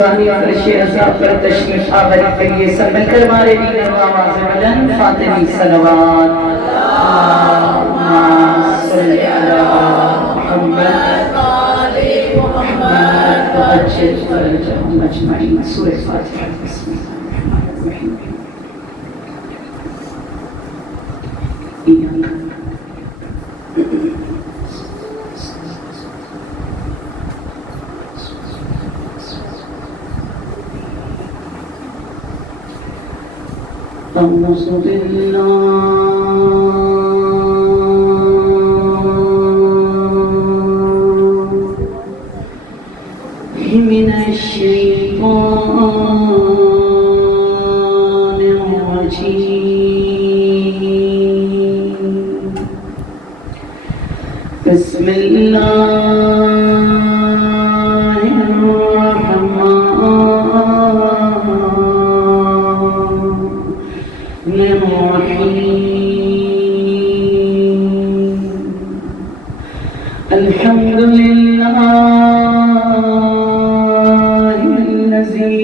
فرش عذاب پر تشریف آوری کریے سب مل کر ہمارے دیگر و آواز بلند فاطمی صلوات اللہم صلی علی محمد وعجل فرجهم اجمعین. سورہ فاتحہ. بسم اللہ الرحمن الرحیم. أعوذ بالله من الشيطان الرجيم. بسم الله الرحمن الحمد لله الذي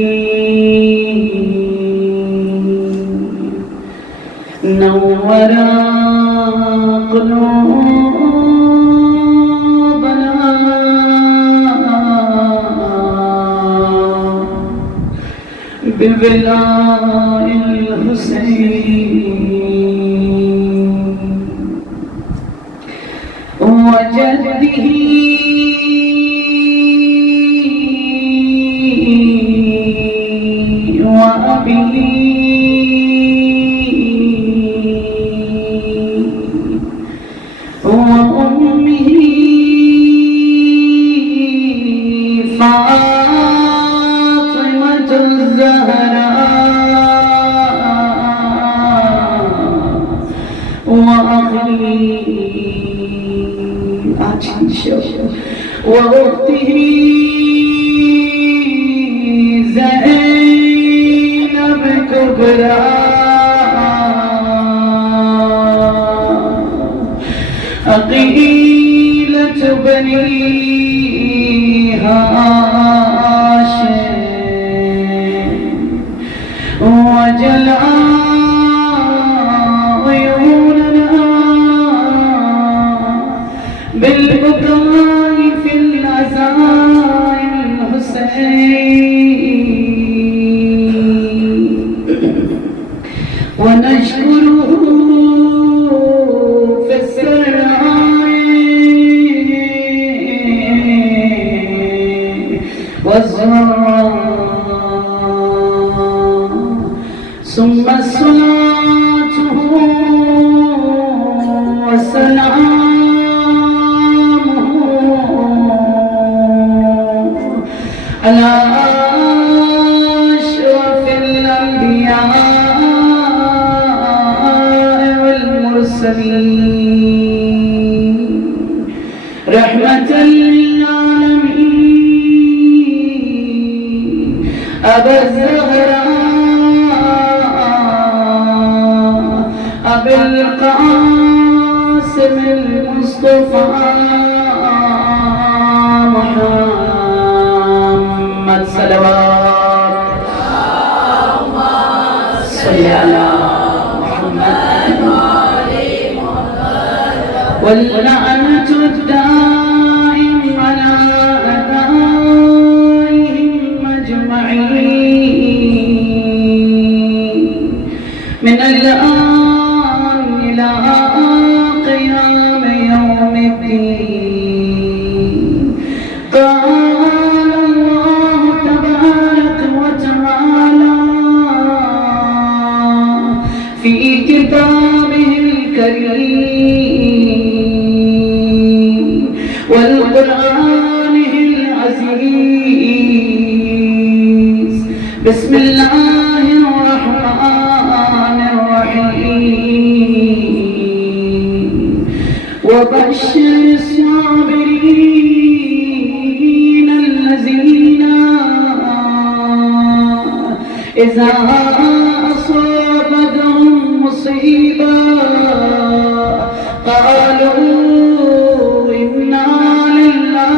نور قلوبنا بولاء الحسين وجده وأبيه وأمه فاطمة الزهراء وأخيه وأخته زينب كبرى عقيلة بني هاشم وجلاء عيوننا بالبكاء في العزاء الحسين ونشكره في السراء والضراء. ثم الصلاة والسلام على أشرف الأنبياء والمرسلين رحمة للعالمين أبا الزهراء أبي القاسم المصطفى محمد صلوات. اللهم صل على محمد واللعنة الدائم على أعدائهم أجمعين من الآن إلى قيام يوم الدين. قال الله تبارك وتعالى في كتابه الكريم والقرآن العزيز. بسم الله الرحمن الرحيم. وبشر الصابرين الذين إذا أصابتهم مصيبة قالوا إنا لله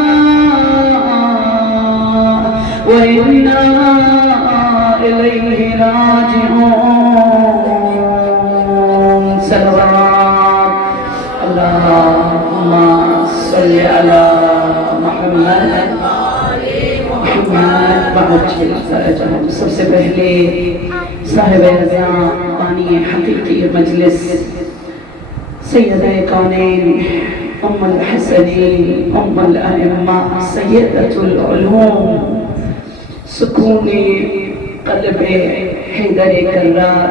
وإنا وَإِنَّا إِلَيْهِ راجعون. صلوات اللہم صلی علی محمد وعجل فرجهم. سب سے پہلے صاحب رضا بانی حقیقی مجلس سیدہ کونین ام الحسنین ام الائمہ سیدۃ العلوم سکون قلب حیدر کرار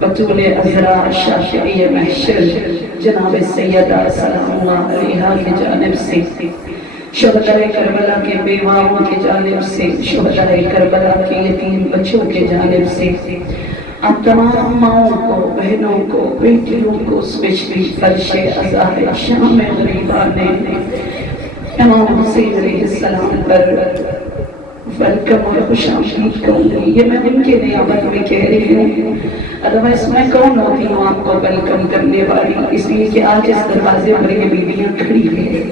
بطول عذرا شافعی محشر جناب سیدہ سلام اللہ علیہا کی جانب سے شہداء کربلا کے بیواؤں کی جانب سے شہداء کربلا کے یتیم بچوں کے جانب سے آپ تمام ماؤں کو بہنوں کو بیٹیوں کو اسپیشلی فرش عزاء شام غریبہ نے امام حسین علیہ السلام پر ویلکم اور خوش آمدید کہوں گی. یہ میں ان کے نیابت میں کہہ رہی ہوں، ادروائز میں کون ہوتی ہوں آپ کو ویلکم کرنے والی، اس لیے کہ آج اس دروازے پر یہ بیویاں کھڑی ہیں.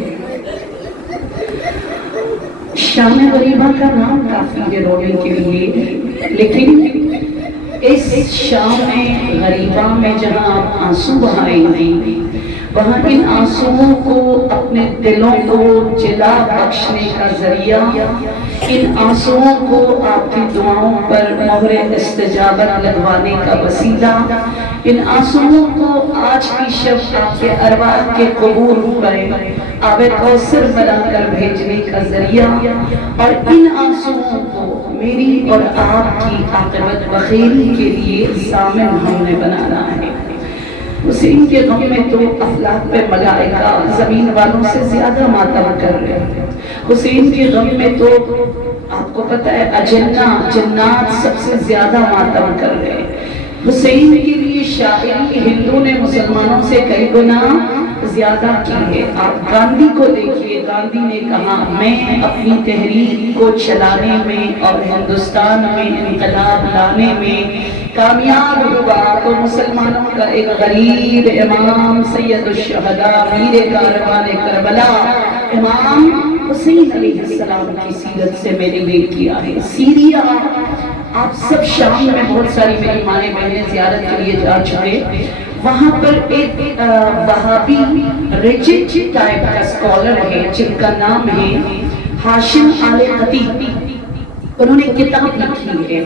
شام غریبہ کا نام کافی ہے رونے کے لیے، لیکن اس شام غریبہ میں جہاں آپ آنسو بہائیں گے وہاں ان آنسوؤں کو اپنے دلوں کو جلا بخشنے کا ذریعہ، ان آنسوؤں کو آپ کی دعاؤں پر مہر استجابت لگوانے کا وسیلہ، ان آنسوؤں کو آج کی شب آپ کے ارواح کے قبور پر آب کوثر بنا کر بھیجنے کا ذریعہ، اور ان آنسوؤں کو میری اور آپ کی عاقبت بخیری کے لیے ضامن ہم نے بنانا ہے. حسین کے غم میں تو افلاک پہ ملائکہ زمین والوں سے زیادہ ماتم کر رہے ہیں. حسین کے غم میں تو آپ کو پتہ ہے جنات سب سے زیادہ ماتم کر رہے ہیں. حسین کے لیے شاعری ہندو نے مسلمانوں سے کئی گنا زیادہ کی ہے. آپ گاندھی کو دیکھیے، گاندھی نے کہا میں اپنی تحریک کو چلانے میں اور ہندوستان میں انقلاب لانے میں کامیاب ہوا تو مسلمانوں کا ایک غریب امام سید الشہداء میر کاروان کربلا امام حسین علیہ السلام کی سیرت سے میں نے لے کیا ہے. سیریا آپ سب شام میں بہت ساری میری ماں بہنیں زیارت کے لیے جا چکے. وہاں پر ایک وہابی ریجٹ ٹائپ کا اسکالر ہے جن کا نام ہے ہاشم آل خطیب. انہوں نے کتاب لکھی ہے،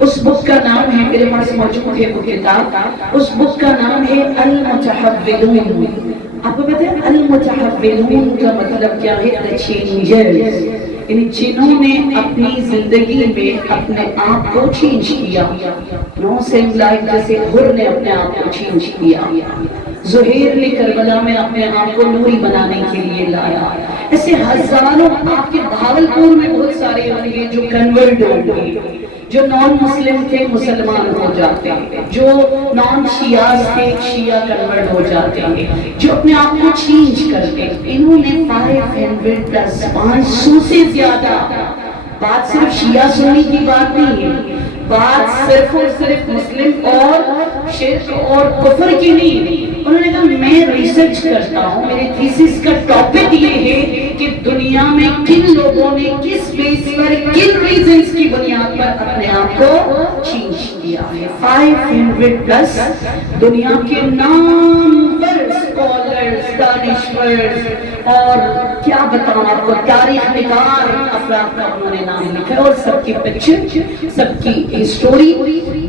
اس بک کا نام ہے، میرے پاس موجود ہے وہ کتاب، اس بک کا نام ہے المتحولون. آپ کو پتہ ہے المتحولون کا مطلب کیا ہے؟ the changers، یعنی جنہوں نے اپنی زندگی میں اپنے آپ کو چینج کیا. نو سیم لائک جیسے حر نے اپنے آپ کو چینج کیا، زہیر نے کربلا میں اپنے آپ کو نوری بنانے کے لیے لایا. ایسے ہزاروں آپ کے بھاگلپور میں بہت سارے ہوں گے جو کنورٹ ہوں گے، جو نان مسلم تھے مسلمان ہو جاتے ہیں، جو نان شیعہ تھے شیعہ کنورٹ ہو جاتے ہیں، جو اپنے آپ کو چینج کرتے ہیں. انہوں نے 500 سے زیادہ، بات صرف شیعہ سنی کی بات نہیں ہے، بات صرف اور صرف مسلم اور شرک اور کفر کی نہیں. انہوں نے کہا میں ریسرچ کرتا ہوں، میرے تھیسس کا ٹاپک یہ ہے کہ دنیا میں کن لوگوں نے کس بیس پر کن ریزنز کی بنیاد پر اپنے آپ کو چینج کیا ہے. 500+ دنیا کے نامور اسکالرز، دانشورز اور کیا بتاؤں آپ کو تاریخ نگار افراد کا انہوں نے نام لکھا ہے، اور سب کی پکچر، سب کی ہسٹوری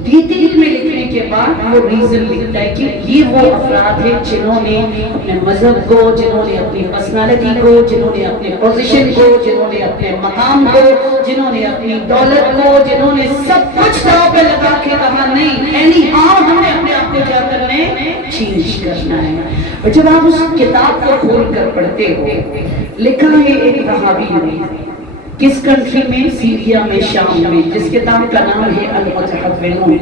ڈیٹیل میں لکھنے کے بعد وہ ریزن لکھتا ہے کہ یہ وہ افراد ہیں جنہوں نے اپنے مذہب کو، جنہوں نے اپنی پرسنالٹی کو، جنہوں نے اپنے پوزیشن کو، جنہوں نے اپنے مقام کو، جنہوں نے اپنی دولت کو، جنہوں نے سب کچھ داؤ پہ لگا کے کہا نہیں اینی ہاؤ ہم نے اپنے آپ کو کیا کرنا ہے؟ چینج کرنا ہے. اور جب آپ اس کتاب کو کھول کر پڑھتے ہو، لکھا ہے ایک وہابی نے، کس کنٹری میں؟ سیریا میں، شام میں، جس کتاب کا نام ہے المتحولون.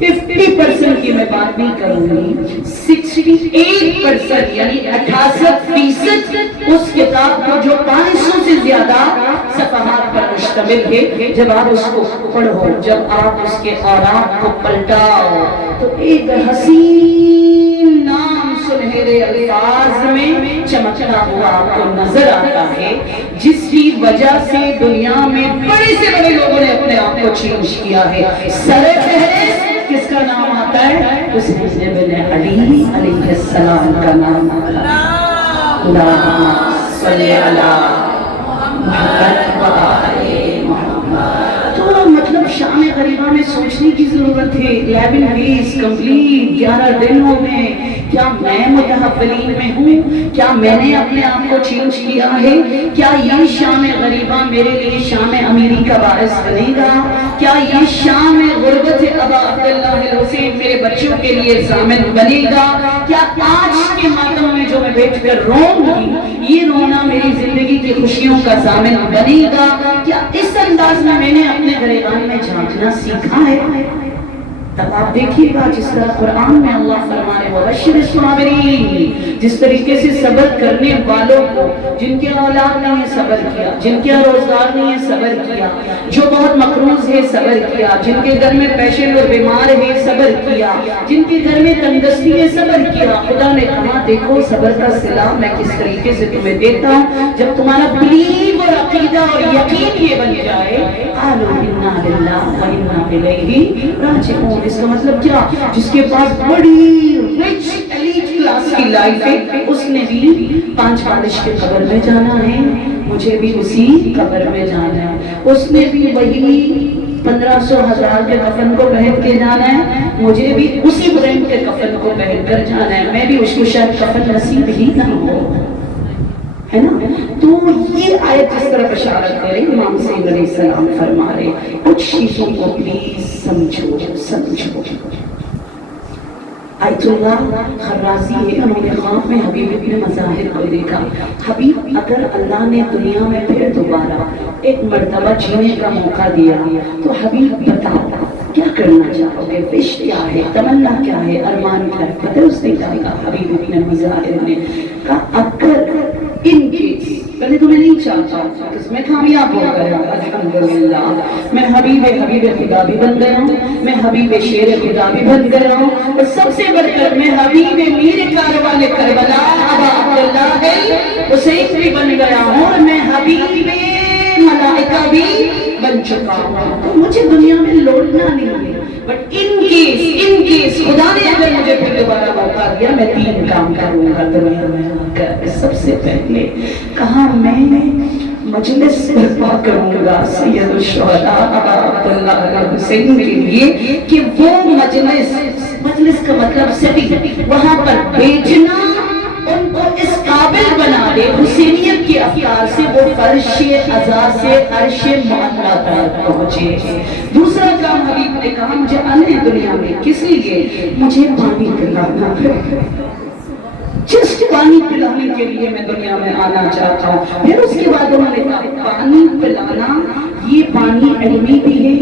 50% کی میں بات نہیں کروں گی، 68% یعنی 68% اس کتاب کو جو 500 سے زیادہ صفحات پر مشتمل ہے، جب آپ اس کو پڑھو، جب آپ اس کے اوراق کو پلٹاؤ تو ایک حسین نام سنہرے میرے الفاظ میں چمکتا ہوا آپ کو نظر آتا ہے، جس کی وجہ سے دنیا میں بڑے سے بڑے لوگوں نے اپنے آپ کو چینج کیا ہے. سر فہرست کس کا نام آتا ہے؟ حسین بن علی علیہ السلام کا نام آتا ہے. اللہم صلی علی محمد و آل محمد. تو مطلب شام غریبہ میں سوچنے کی ضرورت ہے. 11 days کمپلیٹ، 11 دن ہو گئے. کیا میں متحولین میں ہوں؟ کیا میں نے اپنے آپ کو چینج کیا ہے؟ کیا یہ شام غریبہ میرے لیے شام امیری کا باعث بنے گا؟ کیا یہ شام غربت ابا عبداللہ الحسین میرے بچوں کے لیے ضامن بنے گا؟ کیا آج کے ماتم میں جو میں بیٹھ کر رون گی، یہ رونا میری زندگی کی خوشیوں کا ضامن بنے گا؟ کیا اس انداز میں نے اپنے گریبان میں جھانکنا سیکھا ہے؟ تب آپ دیکھیے گا جس طرح قرآن میں اللہ فرمانے وَبَشِّرِ الصَّابِرِينَ، جس طریقے سے صبر کرنے والوں کو، جن کے اولاد نہیں ہے صبر کیا، جن کے روزگار نہیں ہے صبر کیا، جو بہت مقروض ہے صبر کیا، جن کے گھر میں پیشنٹ اور بیمار ہے صبر کیا، جن کے گھر میں تنگستی ہے صبر کیا. خدا نے کہا دیکھو صبر کا صلہ میں کس طریقے سے تمہیں دیتا ہوں. جب تمہارا بلیو اور عقیدہ اور یقین یہ بن جائے، قَالُوا إِنَّا لِلَّهِ وَإِنَّا إِلَيْهِ راجعون. اس کا مطلب کیا؟ جس کے پاس بڑی رچ ایلیٹ کلاس کی لائف ہے، اس نے بھی 5 بالش کے قبر میں جانا ہے، مجھے بھی اسی قبر میں جانا ہے. اس نے بھی وہی 1500 1000 کے کفن کو پہن کے جانا ہے، مجھے بھی اسی برینڈ کے کفن کو پہن کر جانا ہے. میں بھی اس کو شاید کفن نصیب ہی نہ ہو، ہے نا. تو یہ آیت جس طرح بشارت کرے، امام حسین علیہ السلام فرما رہے کچھ چیزوں کو پلیز سمجھو. آیت اللہ خرازی ہے، انہوں نے خواب میں حبیب ابن مظاہر کو دیکھا. حبیب اگر اللہ نے دنیا میں پھر دوبارہ ایک مرتبہ جینے کا موقع دیا تو حبیب بتاؤ کیا کرنا چاہو گے؟ وش کیا ہے؟ تمنا کیا ہے؟ ارمان کیا ہے؟ پتہ اس نے کہا، حبیب ابن مظاہر نے کہا اگر ان کیس پہلے تو میں نہیں چاہتا اس میں کامیاب ہو گیا، الحمدللہ میں حبیب خدا بھی بن گیا ہوں، میں حبیب شیر خدا بھی بن گیا ہوں، اور سب سے بڑھ کر میں حبیب میر کاروان کربلا ابا عبداللہ حسین بھی بن گیا ہوں، اور میں حبیب ملائکہ بھی بن چکا ہوں. تو مجھے دنیا میں لوٹنا نہیں ہے، بٹ ان کیس خدا نے اگر مجھے پھر دوبارہ موقع دیا میں 3 کام کروں گا دنیا میں. سب سے پہلے کہا میں مجلس برپا کروں گا سید الشہداء ابا عبداللہ حسین کے لیے، کہ وہ مجلس کا مطلب سیٹنگ، وہاں پر بیٹھنا ان کو اس قابل بنا دے حسینیت کے افکار سے وہ فرش عزا سے عرش معلا تک پہنچے. دوسرا کام حبیب نے کہا مجھے آنا ہے دنیا میں کس لیے؟ مجھے پانی پلانا ہے، جس پانی پلانے کے لیے میں دنیا میں آنا چاہتا ہوں. پھر اس کے بعد انہوں نے کہا پانی پلانا، یہ پانی علمی بھی ہے،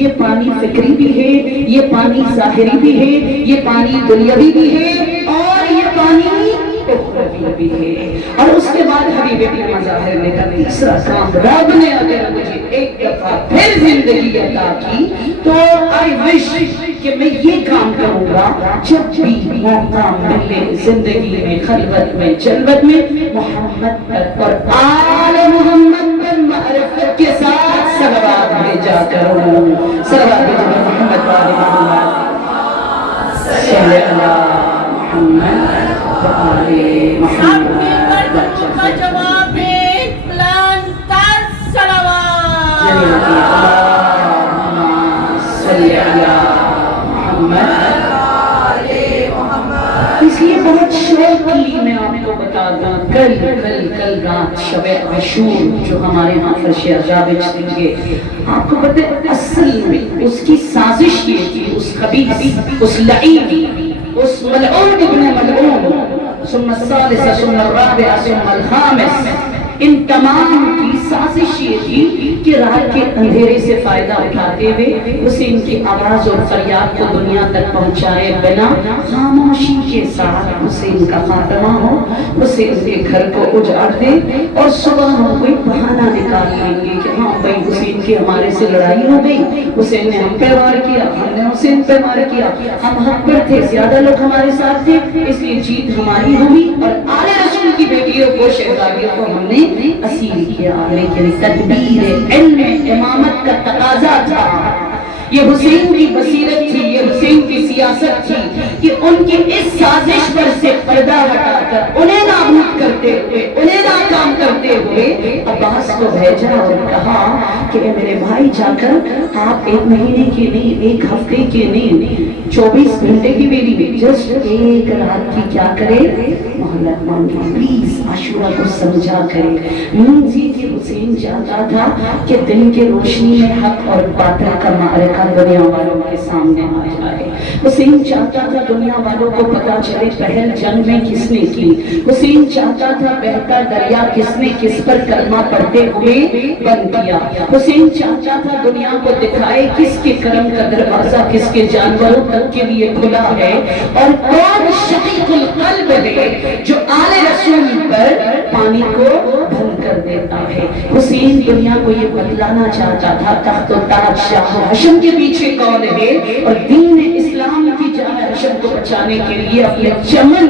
یہ پانی فکری بھی ہے، یہ پانی ظاہری بھی ہے، یہ پانی دنیاوی بھی ہے، اور یہ پانی بھی ہے. اور اس کے بعد حبیب ابن مظاہر نے کہا تیسرا کام، رب نے اگر مجھے ایک دفعہ پھر زندگی عطا کی تو آئی وش کہ میں یہ کام کروں گا جب بھی موقع ملے زندگی میں، خلوت میں، جلوت میں، محمد پر اور آل محمد پر معرفت کے ساتھ صلوات بھیجا کروں. صلوات بھیجا محمد آل محمد صلی اللہ محمد آل محمد. کا جواب ہے پلانتر صلوات. صلی اللہ محمد. اس لیے بہت شوق کی میں آپ کو بتا دوں، کل رات شب عاشور جو ہمارے ہاں فرش عذاب چلیں گے، آپ کو پتہ ہے اصل میں اس کی سازش یہ تھی، اس خبیث، اس لعین، اس ملعون ابن ملعون، ثم الثالث ثم الرابع ثم الخامس، ان تمام کی سازش یہ تھی کہ رات کے اندھیرے سے فائدہ اٹھاتے ہوئے حسین کی آواز اور فریاد کو دنیا تک پہنچائے بنا خاموشی کے ساتھ حسین کا خاتمہ ہو، حسین کے گھر کو اجاڑ دے اور صبح ہم کوئی بہانہ نکال لیں گے کہ ہاں بھائی حسین کی ہمارے سے لڑائی ہو گئی، حسین نے ہم پہ وار کیا، ہم نے حسین پہ وار کیا، ہم حق پر تھے، زیادہ لوگ ہمارے ساتھ تھے، اس لیے جیت ہماری ہوئی اور آل رسول کی بیٹیوں کو شہزادیوں کو ہم نے اسیر کیا۔ لیکن تدبیر علم امامت کا تقاضا تھا، یہ حسین کی بصیرت تھی، یہ حسین کی سیاست تھی کہ ان کی اس سازش پر سے پردہ ہٹا کر انہیں نابود کرتے ہوئے، انہیں ناکام کرتے ہوئے عباس کو بھیجا اور کہا کہ اے میرے بھائی جا کر آپ 1 مہینے کی نہیں، 1 ہفتے کی نہیں، 24 گھنٹے کی بھی نہیں، جسٹ 1 رات کی کیا کرے، مہلت مانگے، پلیز عاشورہ کو سمجھا کرے۔ منزی کہ حسین چاہتا تھا کہ دن کے روشنی میں حق اور باطل کا معرکہ دنیا والوں کے سامنے آ جائے۔ حسین چاہتا تھا دنیا والوں کو پتا چلے پہل جنگ میں کس نے کی، حسین چاہتا تھا بہتا دریا کس نے کس پر کلمہ پڑھتے ہوئے بند کیا، حسین چاہتا تھا دنیا کو دکھائے کس کے کرم کا دروازہ کس کے جانوروں تک کے لیے کھلا ہے اور کون شقیق القلب ہے جو آل رسول پر پانی کو بند کر دیتا ہے۔ حسین دنیا کو یہ بتلانا چاہتا تھا تخت و تاج شاہ ہاشم کے پیچھے کون ہے اور دین اسلام کی جامع حشم کو بچانے کے لیے اپنے چمن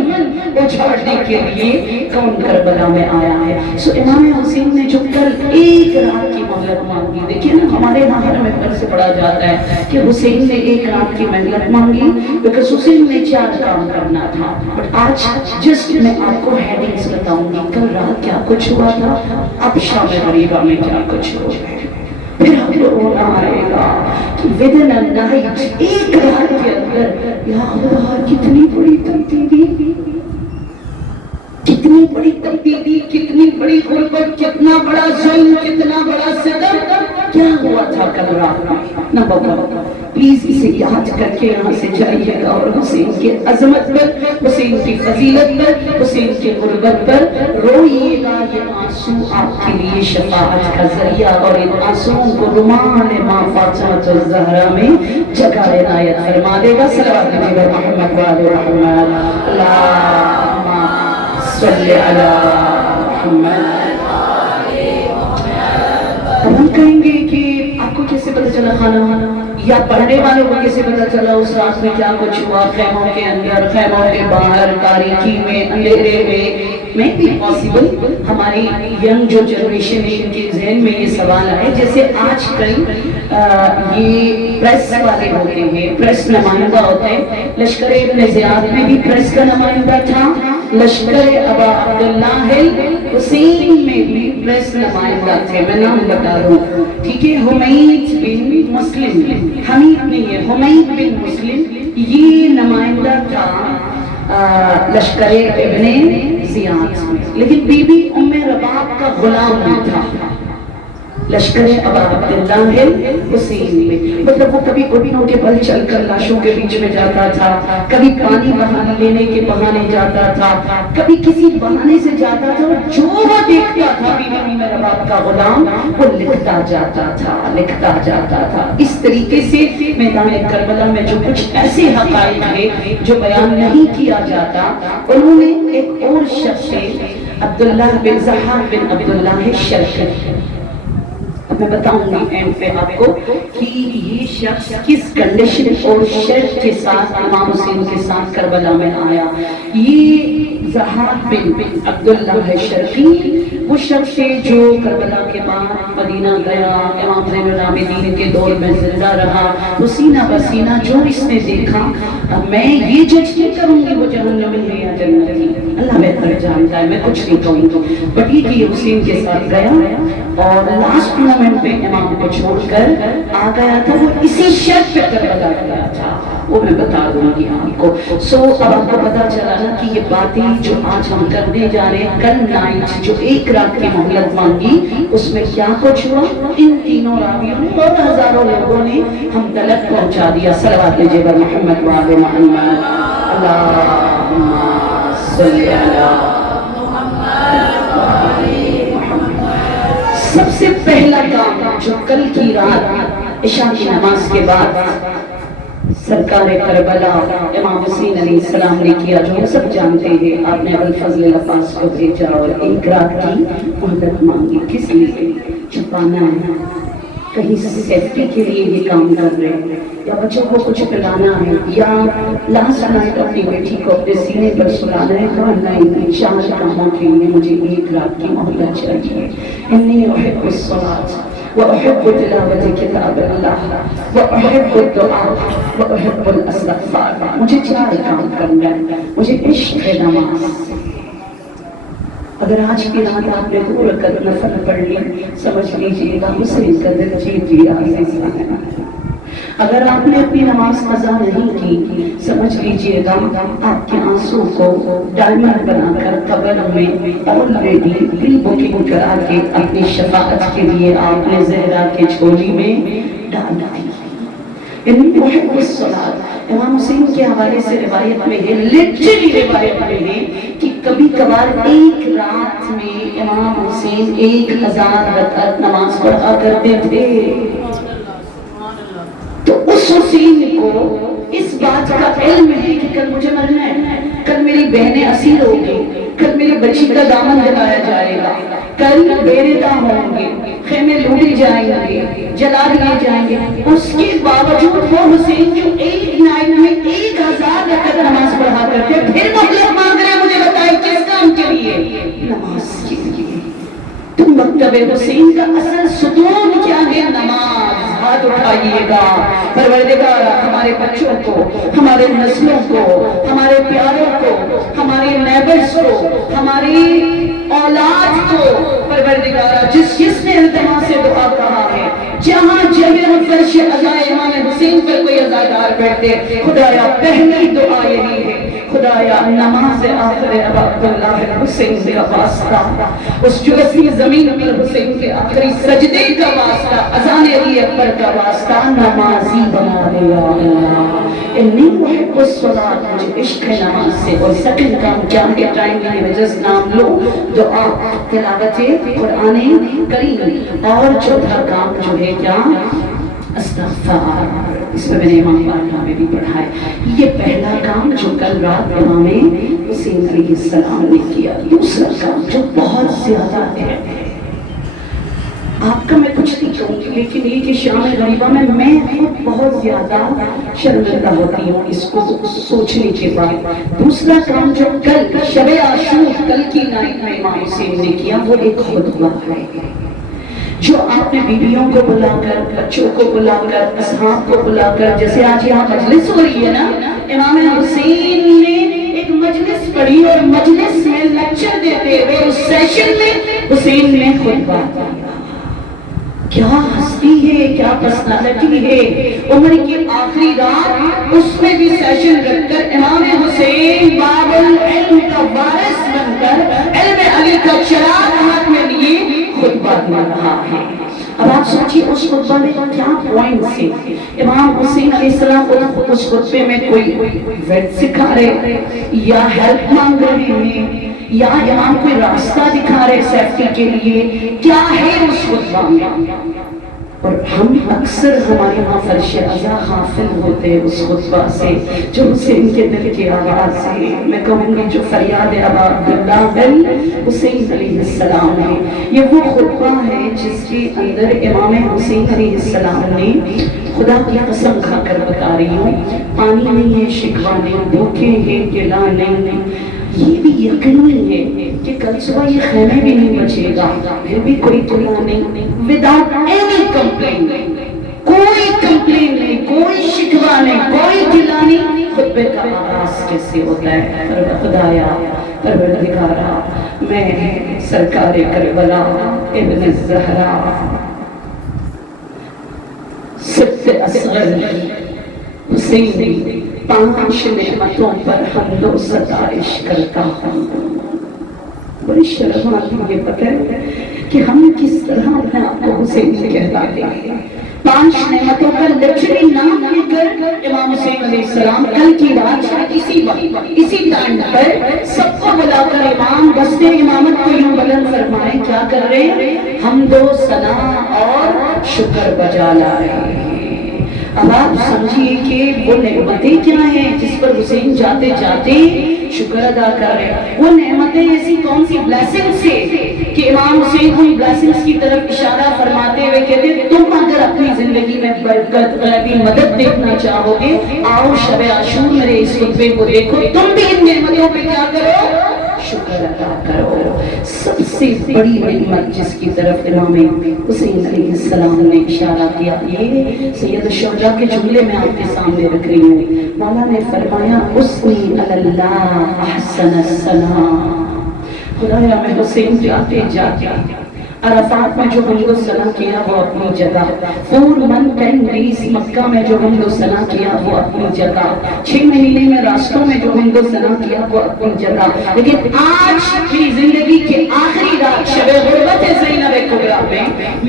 اجھاڑنے کے لیے کون کربلا میں آیا ہے۔ سو امام حسین نے جو کل 1 رات کی مہلت مانگی، دیکھیں نا ہمارے یہاں ہر محفل سے پڑھا جاتا ہے کہ حسین نے 1 رات کی مہلت مانگی بیکاز حسین نے 4 کام کرنا تھا، بٹ آج جسٹ میں آپ کو ہیڈنگز بتاؤں گی کل رات کیا کچھ ہوا تھا، اب شام غریبہ میں کیا کچھ ہوا ہے، پھر ہم لوگوں نے آئے گا کہ within a night 1 رات کے اندر یا خدا کتنی بڑی تبدیلی، کتنی بڑی تبدیلی، کتنی بڑی غربت، کتنا بڑا ظلم، کتنا بڑا ستم، کیا ہوا تھا کل رات میں۔ نمبر 1 پلیز اسے یاد کر کے یہاں سے جائیے گا اور حسین کی عظمت پر، حسین کی فضیلت پر، حسین کی غربت پر روئیے گا۔ یہ آنسو آپ کے لیے شفاعت کا ذریعہ اور ان آنسوؤں کو رومان ماں فاطمہ الزہرا میں جگہ عنایت فرما دے گا۔ صلوات نبی محمد وآل محمد، اللہم صلی علی محمد۔ اب ہم کہیں گے کہ آپ کو کیسے پتہ چلا کھانا، یا پڑھنے والوں کو کیسے پتہ چلا اس رات میں کیا کچھ ہوا، خیموں کے اندر، خیموں کے باہر، تاریکی میں، اندھیرے میں بھی پاسبل ہماری ینگ جو جنریشن ہے ان کے ذہن میں یہ سوال آئے، جیسے آج کل یہ پریس والے ہوتے ہیں، پریس نمائندہ ہوتے ہیں، لشکر ابن زیاد میں بھی پریس کا نمائندہ تھا، لشکر ابا عبداللہ حسین میں بھی پریس نمائندہ تھے، میں نام بتا رہا ہوں، ٹھیک ہے، حمید بن مسلم، حمید نہیں ہے، حمید بن مسلم یہ نمائندہ تھا لشکر ابن زیاد میں، لیکن بی بی ام رباب کا غلام نہیں تھا لشکر ابا عبداللہ حسین میں۔ مطلب وہ کبھی گھٹنوں کے بل چل کر لاشوں کے بیچ میں جاتا تھا، کبھی پانی بہانے لینے کے بہانے جاتا تھا، کبھی کسی بہانے سے جاتا تھا، اور جو وہ دیکھتا تھا بی بی ام رباب کا غلام وہ لکھتا جاتا تھا، لکھتا جاتا تھا۔ اس طریقے سے میدان کربلا میں جو کچھ ایسے حقائق ہیں جو بیان نہیں کیا جاتا، انہوں نے ایک اور شخص سے عبداللہ بن ضحاک بن عبداللہ شرقی، میں بتاؤں گی اینڈ پہ آپ کو کہ یہ شخص کس کنڈیشن اور شرط کے ساتھ امام حسین کے ساتھ کربلا میں آیا۔ یہ ضحاک بن عبداللہ شرقی وہ شخص ہے جو کربلا کے بعد مدینہ گیا، امام زین العابدین کے دور میں زندہ رہا، وہ سینہ بسینہ جو اس نے دیکھا، میں یہ جج نہیں کروں گی وہ جہنمی ہے یا جنتی، اللہ بہتر جانتا ہے، میں کچھ نہیں کہوں گا، بٹ یہ کہ حسین کے ساتھ گیا اور لاسٹ مومنٹ پہ امام کو چھوڑ کر آ گیا تھا، وہ اسی شرط پہ کربلا گیا تھا، وہ میں بتا دوں گی آپ کو۔ سو اب آپ کو پتا چلا نا کہ یہ باتیں جو آج ہم کرنے جا رہے ہیں، کل نائٹ جو 1 رات کی مہلت مانگی اس میں کیا کچھ ہوا، ان تینوں راویوں نے اور ہزاروں لوگوں نے ہم تلک پہنچا دیا۔ صلوات لیجیے بر محمد وآل محمد، اللہم صلی علی محمد وآل محمد۔ سب سے پہلا کام جو کل کی رات عشاء کی نماز کے بعد سرکار کربلا امام حسین علیہ السلام نے کیا، جو ہم سب جانتے ہیں، آپ نے ابوالفضل عباس کو بھیجا اور ایک رات کی مہلت مانگی۔ کس لیے؟ چھپانا ہے، کہیں سیفٹی کے لیے یہ کام کر رہے ہیں، یا بچوں کو کچھ پلانا ہے، یا لاسٹ نائٹ اپنی بیٹی کو اپنے سینے پر سلانا ہے۔ کہا نہیں، 4 کاموں کے لیے مجھے ایک رات کی مہلت چاہیے۔ انی احب الصلاۃ وأحب تلاوة كتاب الله وأحب الدعاء وأحب الاستغفار۔ مجھے 4 کام کرنا ہے، مجھے عشق ہے نماز۔ اگر آج کی رات آپ نے 2 رکعت نفل پڑھ لی، سمجھ لیجیے گا حسین کا دل جیت لیا ہے۔ اگر آپ نے اپنی نماز قضا نہیں کی، سمجھ لیجیے گا آپ کے آنسو کو ڈائمنڈ بنا کر قبر میں آلریڈی پری بکنگ کرا کے اپنی شفاعت کے لیے آپ نے زہرا کے جھولی میں ڈال دی۔ محب الصلاۃ امام حسین کے حوالے سے روایت میں ہے، لٹرلی روایت میں ہے کہ کبھی کبھار ایک رات میں امام حسین 1000 رکعت نماز پڑھا کرتے تھے۔ تو اس حسین کو اس بات کا علم ہے کہ کل مجھے مرنا ہے، کل میری بہنیں اسیر ہوں گی، کل میری بچی کا دامن دلایا جائے گا، کل بیردہ ہوں گے، خیمے لوٹے جائیں گے، جلا دیے جائیں گے۔ اس کے باوجود وہ حسین جو ایک نائٹ میں 1000 رکعت نماز پڑھا کرتے، پھر مہلت مانگ رہے ہیں، مجھے بتائیں کس کام کے لیے؟ نماز کے لیے۔ تو مکتب حسین کا اصل ستون کیا ہے؟ نماز۔ ہاتھ اٹھائیے گا، پروردگار ہمارے بچوں کو، ہمارے نسلوں کو، ہمارے پیاروں کو، ہمارے نیبرز کو، ہماری اولاد کو، پروردگار جس نے التماس سے دعا کہا ہے، جہاں جگہ فرش عزا امام حسین پر کوئی عزادار بیٹھتے، خدایا پہلی دعا یہی ہے، خدایا نماز آخر ابا عبداللہ حسین کا واسطہ، اس جلسی زمین پر حسین کے آخری سجدے کا واسطہ، اذان علی اکبر کا واسطہ نمازی بنا دیا اللہ۔ انی محب الصلاۃ، مجھے عشق ہے نماز سے۔ اور سیکنڈ کام کیا ہے؟ ٹائم کی وجہ سے نام لو، دعا، تلاوت قرآن کریم، اور چوتھا کام جو ہے کیا؟ استغفار۔ اس میں میں نے امام باقا میں بھی پڑھا ہے۔ یہ پہلا کام جو کل رات امام حسین علیہ السلام نے کیا۔ دوسرا کام جو بہت زیادہ ہے، آپ کا میں کچھ نہیں کہوں گی، لیکن یہ کہ شام غریبہ میں خود بہت زیادہ شرمندہ ہوتی ہوں اس کو سوچنے کے بعد۔ دوسرا کام جو کل شب عاشور کل کی نائٹ میں امام حسین نے کیا، وہ ایک خطبہ ہے جو آپ نے بیویوں کو بلا کر، بچوں کو بلا کر، اصحاب کو بلا کر، جیسے آج یہاں مجلس ہو رہی ہے نا، امام حسین نے ایک مجلس پڑھی، اور مجلس میں لیکچر دیتے ہوئے اس سیشن میں حسین نے خطبہ دیا۔ کیا ہستی ہے، کیا پرسنالٹی ہے۔ عمر کی آخری رات اس میں بھی سیشن رکھ کر امام حسین باب العلم کا وارث بن کر علم علی کا چراغ ہاتھ میں لیے خطبہ دے رہا ہے۔ اب آپ سوچیے اس خطبہ میں کیا پوائنٹ سے امام حسین علیہ السلام کو اس خطبے میں کوئی ویڈ سکھا رہے، یا ہیلپ مانگ رہے ہیں، یا امام کوئی راستہ دکھا رہے سیفٹی کے لیے، کیا ہے اس خطبہ میں؟ اور ہم اکثر ہمارے یہاں فرش عزا غافل ہوتے اس خطبہ سے جو حسین کے دل کی آواز ہے۔ میں کہوں گی جو فریاد ابا عبداللہ حسین علیہ السلام ہے، یہ وہ خطبہ ہے جس کے اندر امام حسین علیہ السلام نے خدا کی قسم کھا کر بتا رہی ہوں، پانی نہیں ہے، شکوہ نہیں، بھوکے ہیں، گلا نہیں، یہ بھی یقینی ہے کہ کل صبح یہ خیمے بھی نہیں بچے گا، پھر بھی کوئی گناہ نہیں، وداؤٹ اینی کمپلین، کوئی کمپلین نہیں، کوئی شکوہ نہیں، کوئی گلا نہیں۔ خطبے کا آغاز کیسے ہوتا ہے؟ خدایا، پروردگارا، میں سرکار کربلا ابن الزہرا سبت اصغر حسین 5 نعمتوں پر حمد و ستائش کرتا ہوں۔ بڑی شرم آتی ہے، پتہ ہے کہ ہم کس طرح اپنے آپ کو حسین کہلاتے ہیں۔ 5 نعمتوں کا لٹرلی نام لے کر امام حسین علیہ السلام کل کی رات اسی وقت اسی ٹائم پر سب کو بلا کر امام دستے امامت کو یوں بلند فرمائے، کیا کیا کر رہے ہیں؟ حمد و ثنا اور شکر بجا لائے۔ اب آپ سمجھیے کہ وہ نعمتیں کیا ہیں جس پر حسین جاتے جاتے شکر ادا کر رہے ہیں۔ وہ نعمتیں ایسی کون سی بلیسنگز سے کہ امام حسین ان بلیسنگز کی طرف اشارہ فرماتے ہوئے کہتے ہیں تم اگر اپنی زندگی میں برکت غیبی مدد دیکھنا چاہو گے آؤ شب عاشور میرے اس خطبے کو دیکھو، تم بھی ان نعمتوں پہ کیا کرو؟ شکر ادا کرو۔ سب سے بڑی نعمت جس کی طرف امام حسین علیہ السلام نے اشارہ کیا، یہ سید الشہداء کے جملے میں آپ کے سامنے رکھ رہی ہوں۔ مولا نے فرمایا اثنی علی اللہ احسن الثنا۔ خدایا میں حسین جاتے جاتے عرفات میں جو حمد و ثنا کیا وہ اپنی جگہ، فور من کین ڈیز مکہ میں جو حمد و ثنا کیا وہ اپنی جگہ، 6 مہینے میں راستوں میں جو حمد و ثنا کیا وہ اپنی جگہ، لیکن آج میری زندگی کے آخری رات شب غربت زینب کبریٰ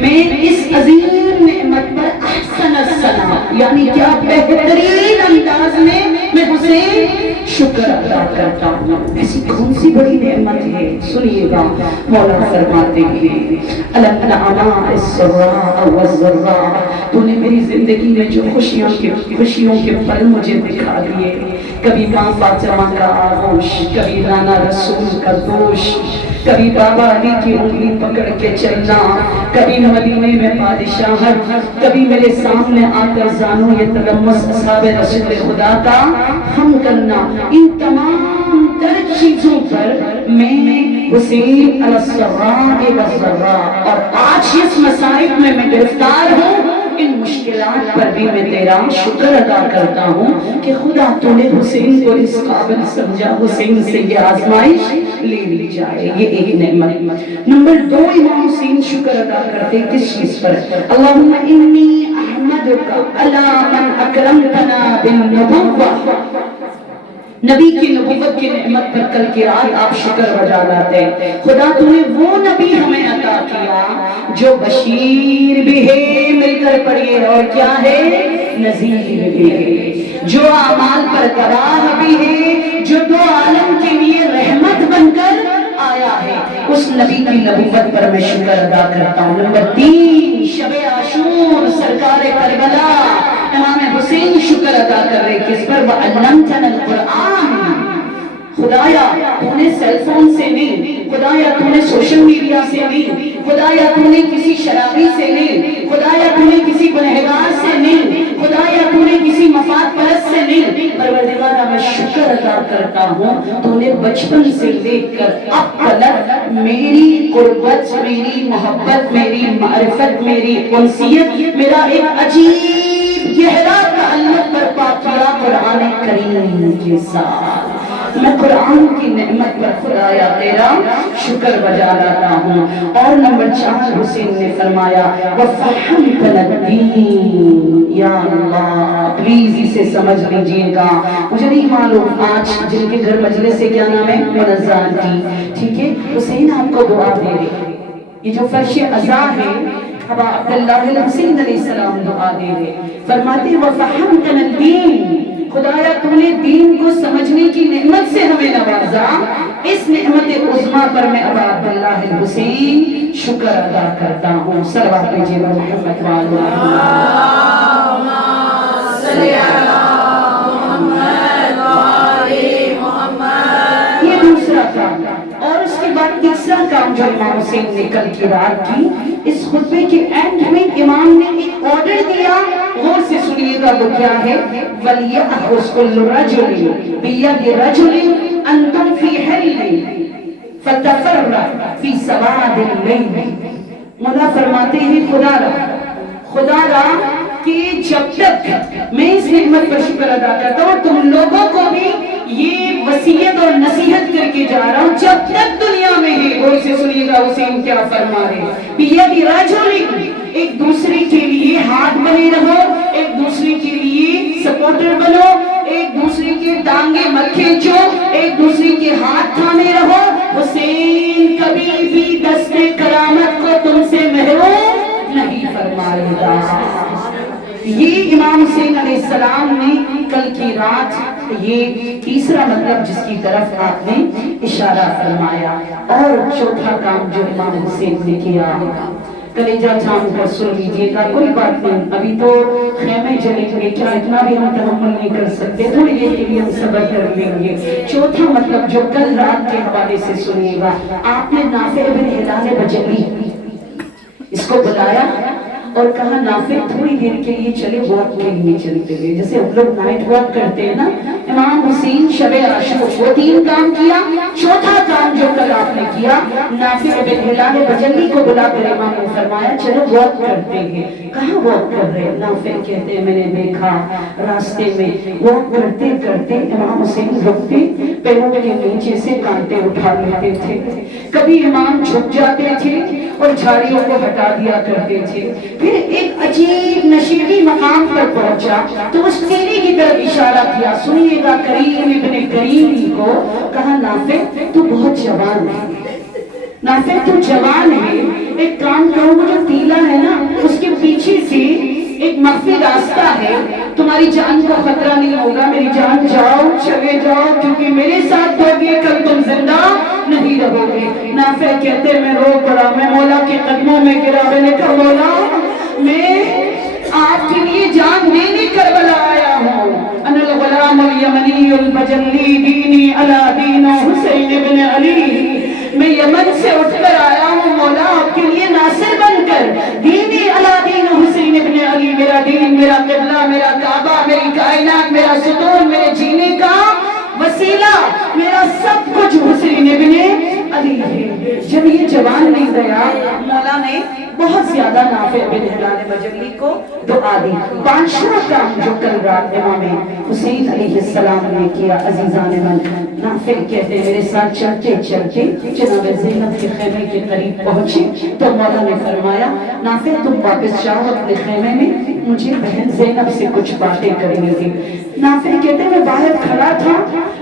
میں اس عظیم نعمت پر احسن الثنا یعنی کیا بہترین انداز میں میں حسین شکر ادا کرتا ہوں۔ ایسی کون سی بڑی نعمت ہے؟ سنیے گا، مولا فرماتے ہیں الم نعما السراء والضراء، تو نے میری زندگی میں جو خوشیوں کے پل مجھے دکھا دیے، کبھی ماں فاطمہ کا آغوش، کبھی نانا رسول کا دوش، کبھی بابا علی کی انگلی پکڑ کے چلنا، کبھی مدینے میں بادشاہت، کبھی میرے سامنے آ کر زانو یہ تلمس اصحاب رسول خدا کا ہم کرنا، ان تمام تر چیزوں پر میں حسین علی السراء والضراء، اور آج اس مصائب میں گرفتار ہوں، ان مشکلات پر بھی میں تیرا شکر ادا کرتا ہوں کہ خدا تو نے حسین کو اس قابل سمجھا حسین سے یہ آزمائش لے لی جائے۔ یہ ایک نعمت۔ نمبر 2 امام حسین شکر ادا کرتے کس چیز پر؟ اللہم انی احمدک علی من اکرمتنا بالنبوہ، نبی کی نبوت کی نعمت پر کل کی رات آپ شکر بجا لاتے ہیں۔ خدا تو نے وہ نبی ہمیں عطا کیا جو بشیر بھی ہے، مل کر پڑھیے، اور کیا ہے؟ نذیر بھی ہے، جو اعمال پر گواہ بھی ہے، جو دو عالم کے لیے رحمت بن کر آیا ہے، اس نبی کی نبوت پر میں شکر ادا کرتا ہوں۔ نمبر 3 شب عاشور سرکار کربلا امام حسین شکر ادا کر رہے کس پر؟ وَعَلَّمْتَنَا الْقُرْآنَ، خدایا تو نے سیل فون سے نہیں، خدایا تو نے سوشل میڈیا سے نہیں، خدایا تو نے کسی شرابی سے نہیں، خدایا تو نے کسی گنہگار سے نہیں، خدایا تو نے کسی مفاد پرست سے نہیں، پروردگارا میں شکر ادا کرتا ہوں تو نے بچپن سے لے کر اب تک میری قربت، میری محبت، میری معرفت، میری انسیت، میرا ایک عجیب گہرا تعلق برپا کیا قرآن کریم کے ساتھ۔ میں قرآن کی نعمت پر خدایا تیرا شکر بجا لاتا ہوں۔ اور نمبر 4 حسین نے فرمایا وَفَحَمْتَنَا الدِّينَ، یا اللہ پلیز اسے سمجھ لیجئے گا، مجھے نہیں معلوم آج جن کے گھر مجلس سے کیا نام ہے منظر کی، ٹھیک ہے، حسین آپ کو دعا دے رہے، یہ جو فرش عزا ہے ابا عبداللہ الحسین علیہ السلام دعا دے رہے، فرماتے وَفَحَمْتَنَا الدِّينَ، خدایا تو نے دین کو سمجھنے کی نعمت سے ہمیں نوازا، اس نعمت عظمیٰ پر میں ابا عبداللہ الحسین شکر ادا کرتا ہوں۔ صلوات پیجئے محمد وآلہ محمد۔ یہ دوسرا کام، اور اس کے بعد تیسرا کام جو امام حسین نے کل کی رات کی، اس خطبے کے اینڈ میں امام نے ایک آرڈر دیا، غور سے سنیے گا وہ کیا ہے؟ وَلْيَأْخُذْ كُلُّ رَجُلٍ بِيَدِ رَجُلٍ أَنْتُمْ فِي حِلٍّ فَتَفَرَّقُوا فِي سَوَادِ اللَّيْلِ۔ مولا فرماتے ہیں خدا را کہ جب تک میں اس نعمت پر شکر ادا کرتا ہوں، تم لوگوں کو بھی یہ وصیت اور نصیحت کر کے جا رہا ہوں، جب تک دنیا میں ہے، غور سے سنیے گا حسین کیا فرما رہے ہیں، بِيَدِ رَجُلٍ، ایک دوسرے کے لیے ہاتھ بنے رہو، ایک دوسرے کے لیے سپورٹر بنو، ایک دوسرے کے ٹانگیں مت کھینچو، ایک دوسرے کے ہاتھ تھامے رہو۔ حسین کبھی بھی دست کرامت کو تم سے محروم نہیں فرمائے گا۔ یہ امام حسین علیہ السلام نے کل کی کی رات، یہ تیسرا مطلب جس کی طرف آپ نے اشارہ فرمایا۔ اور چوتھا کام جو امام حسین نے کیا، کلیجہ تھام کر سن لیجیے گا، کوئی بات نہیں، ابھی تو خیمے جلیں گے، کیا اتنا بھی ہم تحمل نہیں کر سکتے، تھوڑی دیر کے لیے ہم صبر کر لیں گے۔ چوتھا مطلب جو کل رات کے حوالے سے سنیے گا، آپ نے نافع بن ہلال بجلی اس کو بلایا اور کہا نافع تھوڑی دیر کے لیے چلے، واک کے لیے چلتے ہوئے، جیسے ہم لوگ نائٹ واک کرتے ہیں نا۔ امام حسین شب عاشور وہ 3 کام کیا۔ چوتھا کام جو کل آپ نے کیا، نافع بن ہلال بجلی کو بلا کر امام نے فرمایا چلو واک کرتے ہیں۔ کہاں واک کر رہے؟ نافع کہتے ہیں میں نے دیکھا راستے میں واک کرتے کرتے امام حسین رکتے، پیروں کے نیچے سے کانٹے اٹھا لیتے تھے، کبھی امام جھک جاتے تھے اور جھاڑیوں کو ہٹا دیا کرتے تھے۔ پھر ایک عجیب نشیبی مقام پر پہنچا تو اس ٹیلی کی طرف اشارہ کیا، سنیے گا، کریم ابن کریم کو کہا نافع تو بہت جوان ہے، نافع تو جوان ہے، ایک کام کرو، وہ جو ٹیلا ہے نا اس کے پیچھے سے ایک مخفی راستہ ہے، تمہاری جان کو خطرہ نہیں ہوگا، میری جان جاؤ، چلے جاؤ، کیونکہ میرے ساتھ ہوگی کل تم زندہ نہیں رہو گے۔ نافع کہتے میں رو پڑا، میں مولا کے قدموں میں گرا، میں نے کہا مولا میں آپ کے لیے جان دینے کربلا آیا ہوں، انا الغلام الیمنی البجلی دینی علی دین حسین ابن علی، میں یمن سے اٹھ کر آیا ہوں مولا آپ کے لیے ناصر بن کر، دینی علی دین حسین ابن علی، میرا دین، میرا قبلہ، میرا کعبہ، میری کائنات، میرا ستون، میرے جینے کا وسیلہ، میرا سب کچھ حسین ابن علی ہے۔ جب یہ جوان نہیں گیا، مولا نے بہت زیادہ نافع بن ہلال بجلی کو دعا دی۔ 5واں کام جو کل رات امام حسین علیہ السلام نے کیا، عزیزان من، نافع کہتے میرے ساتھ چلتے چلتے جناب زینب کے خیمے کے قریب پہنچے تو مولا نے فرمایا نافع تم واپس جاؤ اپنے خیمے میں، مجھے بہن زینب سے کچھ باتیں کرنی تھی۔ نافع کہتے میں باہر کھڑا تھا،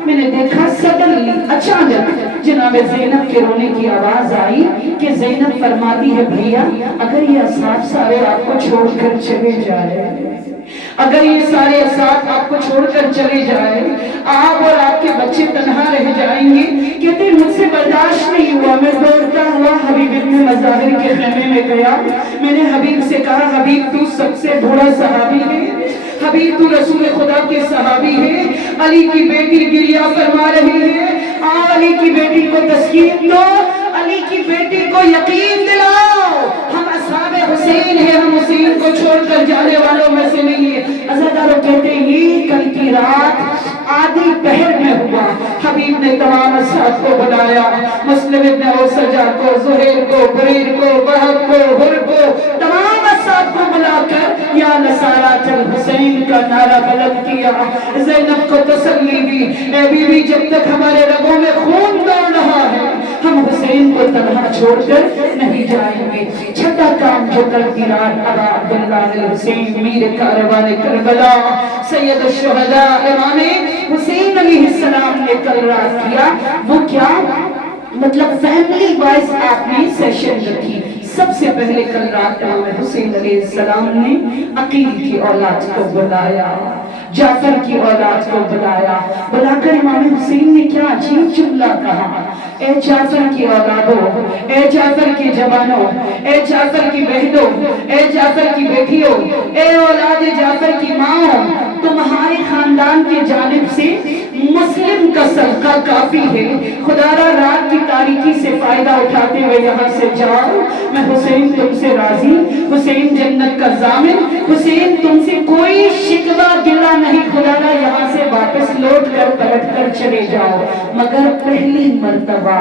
میں نے دیکھا سڈنلی اچانک جناب زینب کے رونے کی آواز آئی کہ زینب فرماتی ہے بھیا اگر یہ اصحاب سارے آپ کو چھوڑ کر چلے جائے، اگر یہ سارے اصحاب آپ کو چھوڑ کر چلے جائے، آپ اور آپ کے بچے تنہا رہ جائیں گے، کہتے مجھ سے برداشت نہیں ہوا، میں دوڑتا ہوا حبیب ابن مظاہر کے خیمے میں گیا، میں نے حبیب سے کہا حبیب تو سب سے بڑا صحابی ہے، حبیب تو رسول خدا کے صحابی ہے، علی کی بیٹی گریہ فرما رہی ہے، علی کی بیٹی کو تسکین دو، علی کی بیٹی کو یقین دلاؤ، ہم اصحاب حسین ہیں، ہم حسین کو چھوڑ کر جانے والوں میں سے نہیں ہیں۔ عزاداروں کہتے ہیں یہ کل کی رات آدھی پہر میں ہوا، حبیب نے تمام اصحاب کو بلایا، مسلم ابن اوسجا کو، زہیر کو، بریر کو، وہب کو، ہر کو، تمام اصحاب کو بلا کر یا نصارات الحسین کا نعرہ بلند کیا، زینب کو تسلی دی، اے بی بی جب تک ہمارے رگوں میں خون دوڑ رہا ہے ہم حسین کو تنہا چھوڑ کر نہیں جائیں گے۔ چھٹا کام جو کل کی رات ابا عبداللہ الحسین میر کاروان کربلا سید الشہداء امام حسین علیہ السلام نے کل رات کیا، وہ کیا مطلب فیملی وائز آپ نے سیشن رکھی۔ سب سے پہلے کل رات امام حسین علیہ السلام نے عقیل کی اولاد کو بلایا، جعفر کی اولاد کو بلایا، بلا کر امام حسین نے کیا عجیب جملہ کہا، اے جعفر کی اولادوں، اے جعفر کی جوانوں، اے جعفر کی بہنوں، اے جعفر کی بیٹیوں، اے اولاد جعفر کی ماں، تمہارے خاندان کے جانب سے مسلم کا صدقہ کافی ہے، خدا را رات کی تاریکی سے فائدہ اٹھاتے ہوئے یہاں سے جاؤ، میں حسین تم سے راضی، حسین جنت کا ضامن، حسین تم سے کوئی شکوہ گلہ نہیں، خدا را یہاں سے واپس لوٹ کر پلٹ کر چلے جاؤ۔ مگر پہلی مرتبہ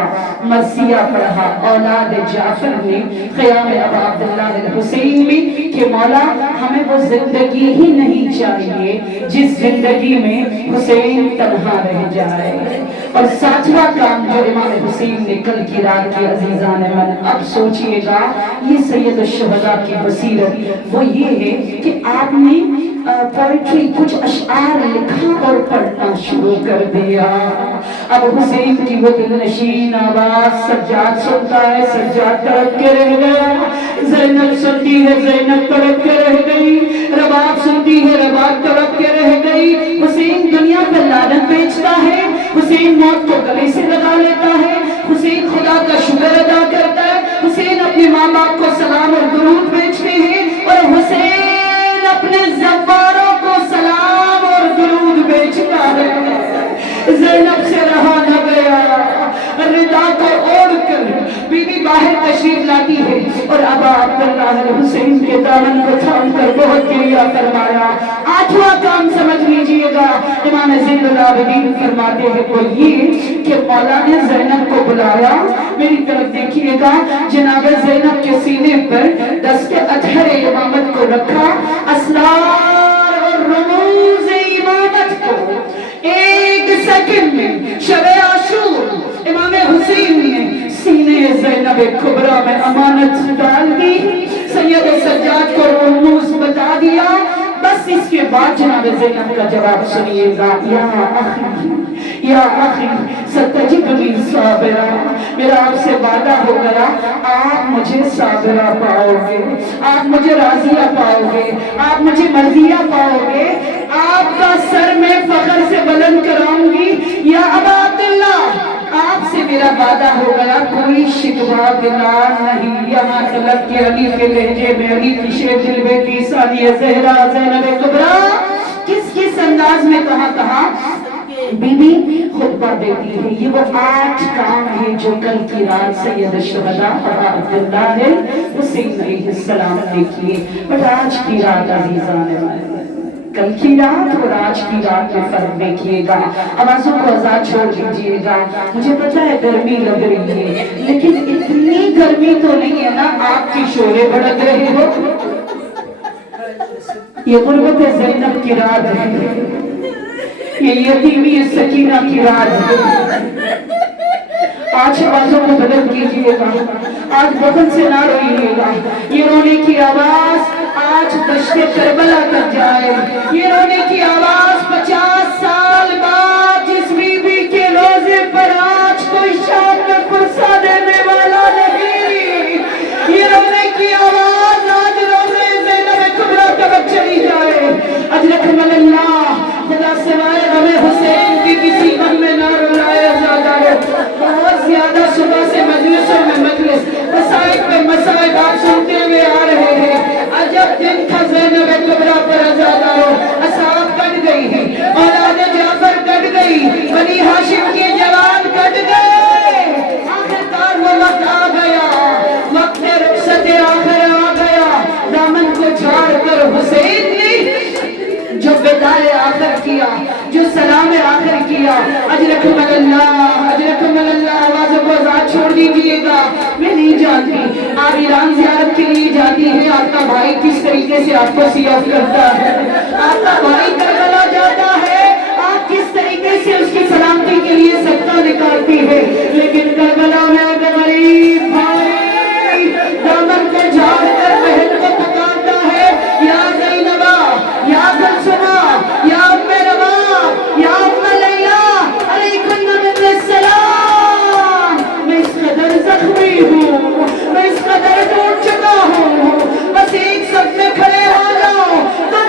مرثیہ پڑھا اولاد جعفر نے قیام ابا عبداللہ الحسین میں کہ مولا ہمیں وہ زندگی ہی نہیں چاہیے جس زندگی میں حسین تنہا رہ جائے۔ اور 7واں کام جو امام حسین نے کل کی رات کی عزیزان من، اب سوچئے گا یہ سید الشہداء کی بصیرت وہ یہ ہے کہ آپ نے پوئٹری کچھ اشعار لکھا اور پڑھنا شروع کر دیا۔ اب حسین کی وہ دل نشین آواز سجاد سنتا ہے، سجاد تڑپ کے رہ گیا، زینب سنتی ہے، زینب تڑپ کے رہ گئی، رباب سنتی ہے رباب تڑپ کے رہ گئی. حسین دنیا پر لعنت بیچتا ہے, حسین موت کو گلے سے لگا لیتا ہے, حسین خدا کا شکر ادا کرتا ہے, حسین اپنے ماں باپ کو سلام اور درود بھیجتے ہیں, اور حسین اپنے زواروں کو سلام اور درود بھیجتا ہے. زینب سے رہا نہ گیا, ردا کو اوڑھ کر بی بی باہر تشریف لاتی ہے اور ابا عبداللہ حسین کے دامن کو تھام کر بہت گریہ فرمایا. آٹھواں کام سمجھ لیجئے گا, امام زین العابدین فرماتے ہیں وہ یہ کہ مولا نے زینب کو بلایا. میری طرف دیکھیے گا, جناب زینب کے سینے پر دست اطہر امامت کو رکھا, اسرار اور رموز امامت کو ایک سیکنڈ میں شب عاشور امام حسین نے سینے زینب کبریٰ میں امانت ڈال دی, سید سجاد کو رموز بتا دیا. بس اس کے بعد جناب زینب کا جواب سنیے گا, یا اخی یا اخی ستجدنی صابرہ, میرا آپ سے وعدہ ہو گیا آپ مجھے صابرہ پاؤ گے, آپ مجھے راضیہ پاؤ گے, آپ مجھے مرضیہ پاؤ گے, آپ کا سر میں فخر سے بلند کراؤں گی. یا ابا عبداللہ آپ سے میرا وعدہ ہو گیا, کوئی شکوہ گناہ نہیں. یہاں طلب کے علی کے لہجے میں علی کی شیر دل بیٹی ثانیہ زہرا زینب کبریٰ کس انداز میں کہا بی بی خطبہ دیتی ہے. یہ وہ 8 کام ہیں جو کل کی رات سید الشہداء ابا عبداللہ ہے حسین علیہ السلام نے کیے. بٹ آج کی رات عزیزان, کل کی رات اور آج کی رات میں فرق دیکھیے گا. آوازوں کو آزاد چھوڑ دیجیے گا. مجھے پتا ہے گرمی لگ رہی ہے, لیکن اتنی گرمی تو نہیں ہے نا آپ کی شورے بھڑک رہے ہو. یہ غربت زینب کی رات ہے, یہ یتیمی سکینہ کی رات ہے. آج آوازوں کو بدل کیجیے گا, آج بطن سے نہ روئیے گا. یہ رونے کی آواز آج دشت کربلا تک جائے, یہ رونے کی آواز 50 سال بعد جس بی بی کے روزے پر آج کوئی شام میں پرسہ دینے والا نہیں, یہ رونے کی آواز آج روزے زینب کبریٰ تک چلی جائے. اجرکم اللہ, خدا سوائے غم حسین کی کسی غم میں نہ رلائے زیادہ ہے. بہت زیادہ صبح سے مجلسوں میں مجلس, مسائب پہ مسائب آپ سنتے ہوئے آ رہے ہیں. عجب دن تھا زینب کبریٰ پر ازادہ ہو. اصحاب کٹ گئی ہے, اولاد جعفر کٹ گئی, بنی ہاشم کے جوان کٹ گئے. آخرکار وہ وقت آ گیا, وقت رخصت آخر آ گیا. دامن کو جھاڑ کر حسین نے جو بدائے آخر کیا, جو سلام آخر کیا, اجرکم اللہ اجرکم اللہ. آوازوں کو آزاد چھوڑ دیجیے گا. میں نہیں جانتی آپ ایران زیارت کے لیے جاتی ہیں, آپ کا بھائی کس طریقے سے آپ کو سیاف کرتا ہے, آپ کا بھائی کربلا جاتا ہے, آپ کس طریقے سے اس کی سلامتی کے لیے صدقہ نکالتی ہے. لیکن کربلا میں اگر غریب بھائی دامن کو جھاڑ کر بہن کو پکارتا ہے, یا زینبہ, یا گلسمہ, یا ام روا, یا ام لیلہ, علیکن من السلام. میں اس قدر زخمی ہوں, میں اس قدر ٹوٹ چکا ہوں, بس ایک صف میں کھڑے ہو جاؤ, تم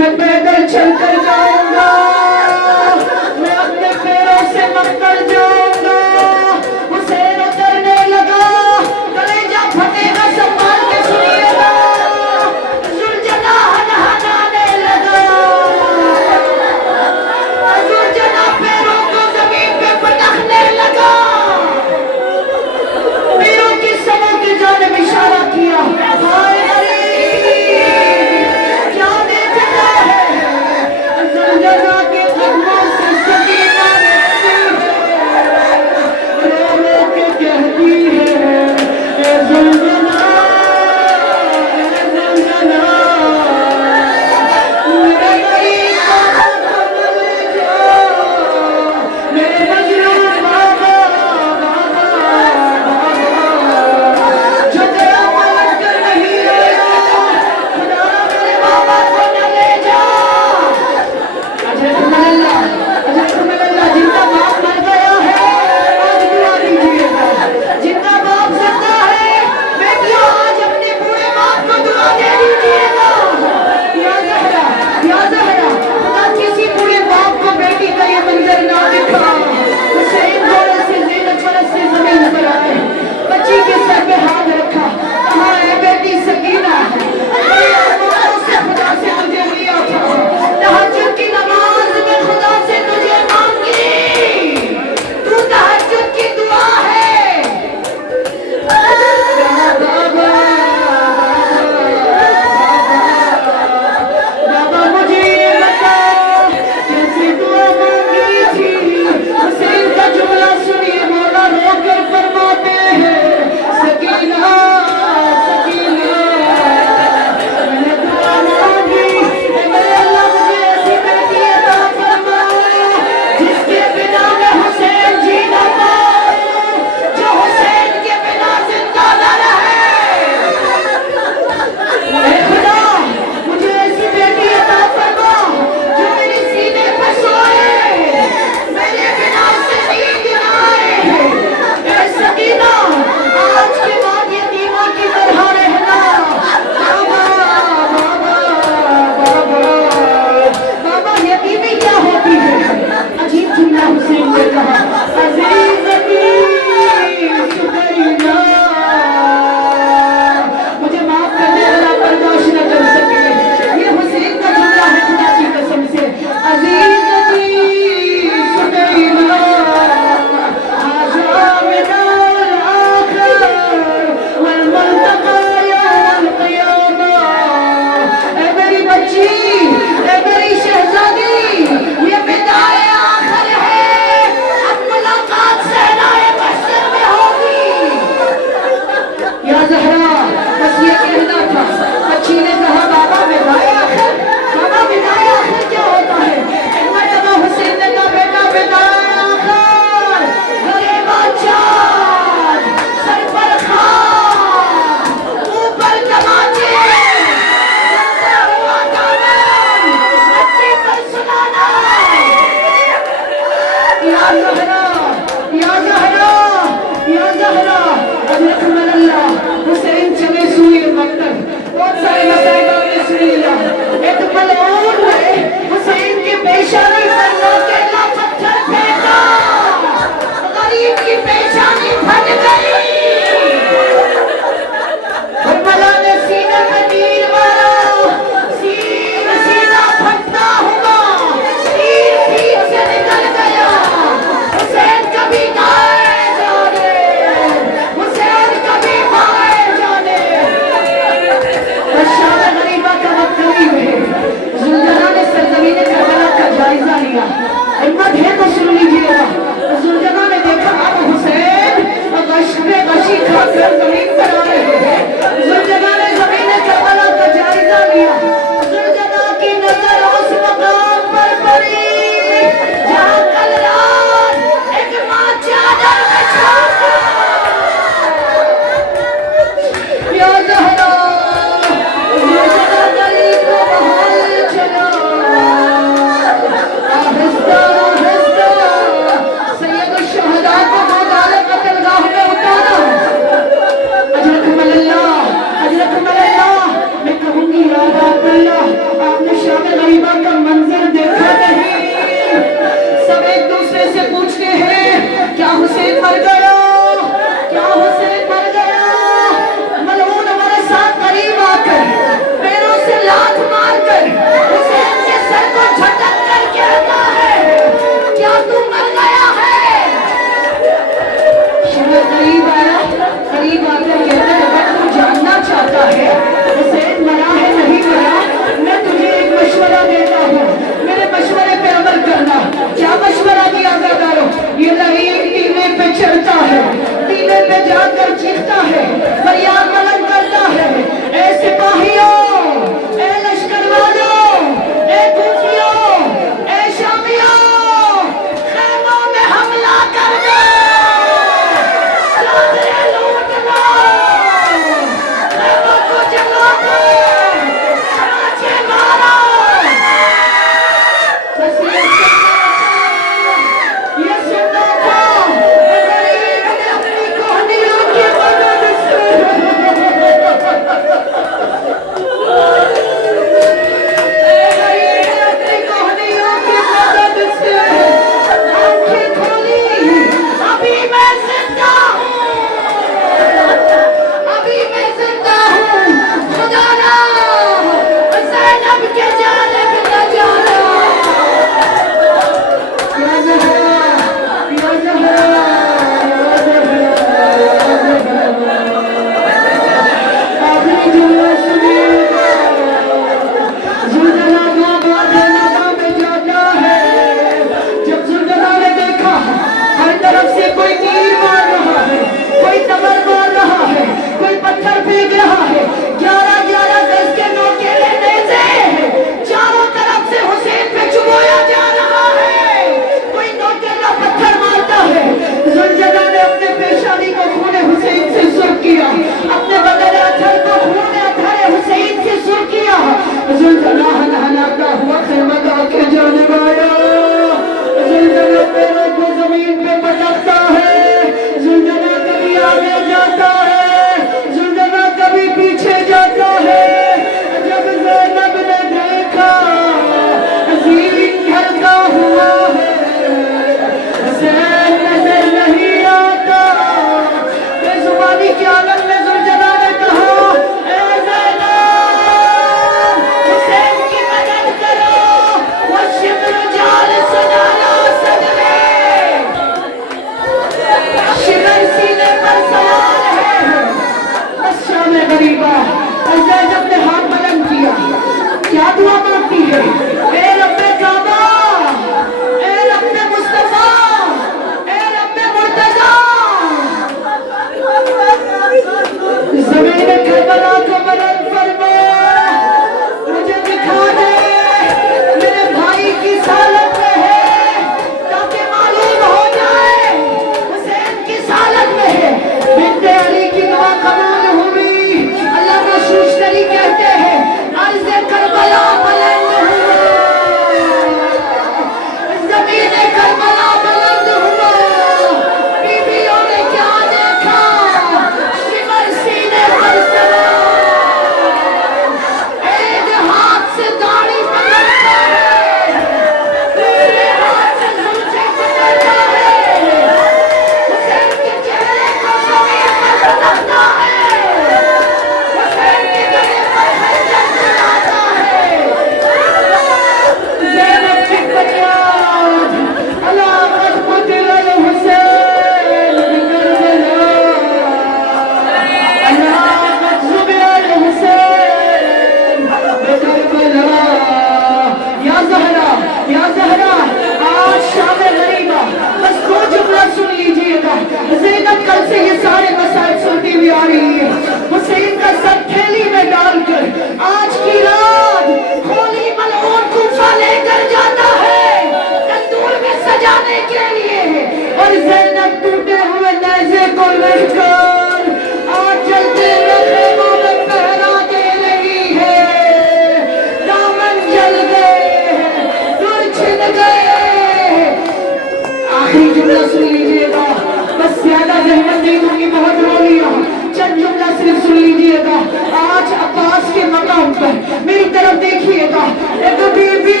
نہیں دوں گی، بہت رو لیا، چند جملہ صرف سن لیجئے گا۔ آج عباس کے مقام پر میری طرف دیکھیے گا، ایک بی بی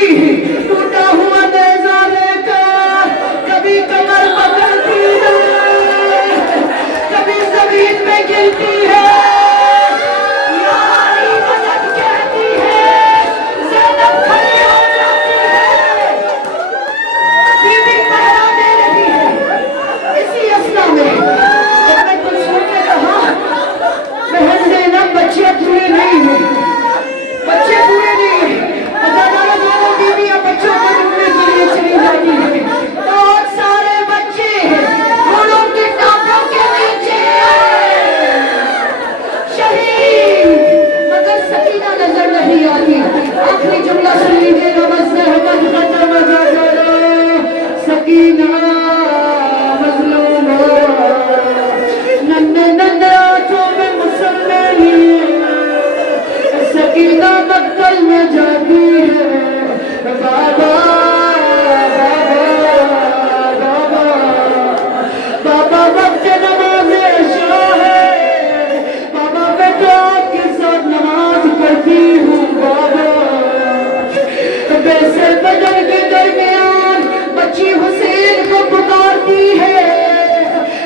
ٹوٹا ہوا نیزہ لے کر کبھی کمر پکڑتی ہے، کبھی زمین میں گرتی ہے، یا علی مدد کہتی ہے، زینب کھڑی ہو جاتی ہے، بی بی پہرا دے رہی ہے۔ اسی اثنا میں کلثوم نے کہا بہن زینب بچے پورے نہیں ہیں، بچے پورے نہیں ہیں، ازادارہ دونوں بیویاں بچوں کو ڈھونڈنے کے لیے چلی جاتی ہیں، بہت سارے بچے گھوڑوں کے ٹانگوں کے نیچے شہید، مگر سکینہ نظر نہیں آتی۔ آخری جملہ سن لیجیے گا، بس زحمت ختم کرو سکینہ مظلوم ہو، ننھے ننھے ہاتھوں میں مسلے لیے سکینہ مقتل میں جاتی ہے۔ بابا بابا بابا وقت نماز عشاء ہے، بابا میں تو آپ کے ساتھ نماز پڑھتی ہوں، بابا ویسے بدن کے درمیان بچی حسین کو پکارتی ہے،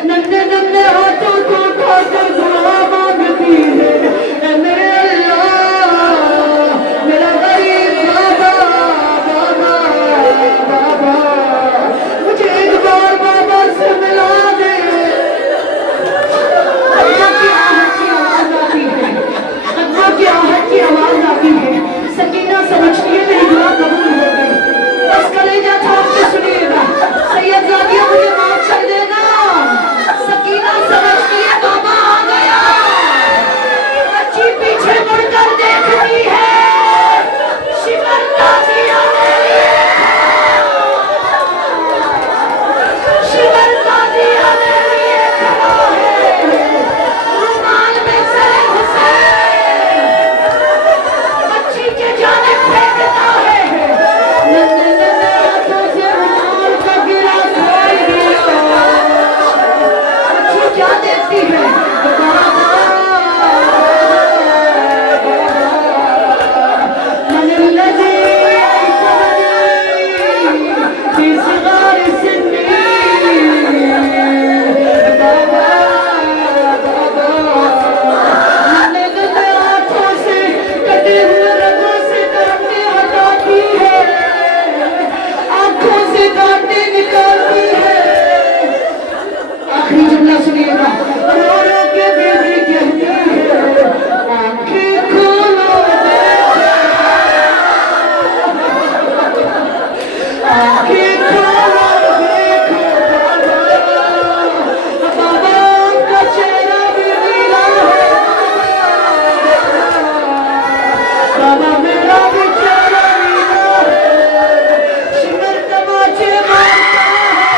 ننھے ننھے ہاتھوں کو اٹھا کر دعا مانگتی ہے، اے میرے اللہ میرا غریب بابا، بابا مجھے ایک بار بابا سے ملا دے۔ قدموں کی آہٹ کی آواز آتی ہے، قدموں کی آہٹ کی آواز آتی ہے، سکینہ سمجھتی ہے میری دعا قبول ہو گئی۔ بس کلیجہ تھام کے سنیے گا، سید زادیہ مجھے معاف کر دینا، سکینہ سمجھتی ہے بابا آ گیا، بچی پیچھے مڑ کر دیکھتی ہے، شمر تازی آنے لیے شمر تازی آنے لیے کھڑا ہے، رومال میں سر حسین بچی کے جانب پھینکتا ہے، ننھے ننھے ہاتھوں سے رومال کا گرا کھول دیا، بچی کیا دیکھتی ہے، من الذي أيقظني في صغار سني، بابا ننھے ننھے ہاتھوں سے کٹے ہوئے رگوں سے کانٹے ہٹاتی ہے، آنکھوں سے کانٹے نکالتی ہے۔ آخری جملہ سنیے گا، رو رو کے بیوی کہتی ہے، آنکھیں کھولو دیکھو، آنکھیں کھولو دیکھو بابا، بابا کا چہرہ بھی نیلا ہے، بابا میرا بھی چہرہ نیلا ہے، شمر تماچے مارتا ہے،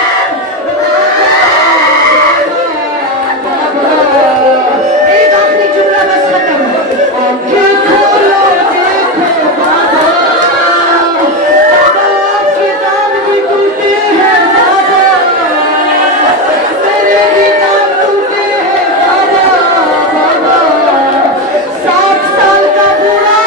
ایک آخری جملہ بس ختم، آنکھیں کھولو دیکھو بابا، بابا آپ کے دان بھی ٹوٹے ہیں بابا، میرے بھی دان ٹوٹے ہیں بابا، 60 سال کا بوڑھا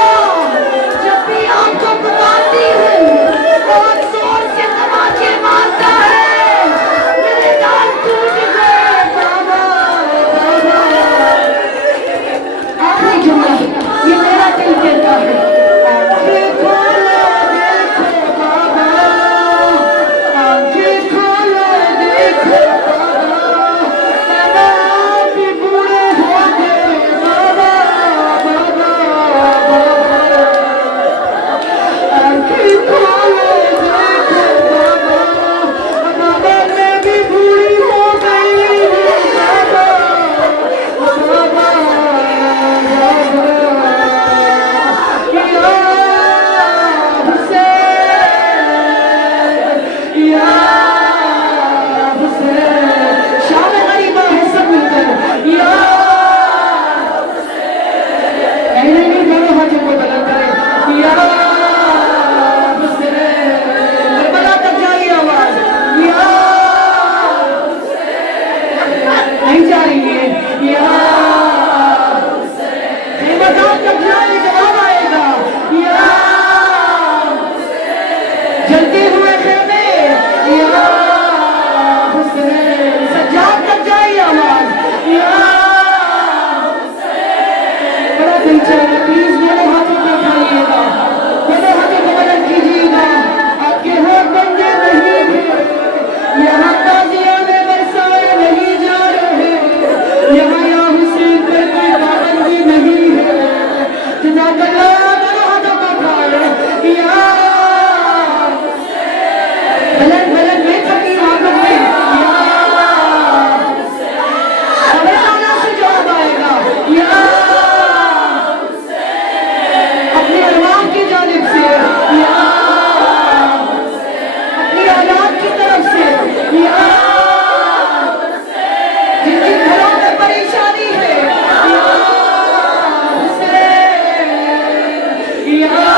یا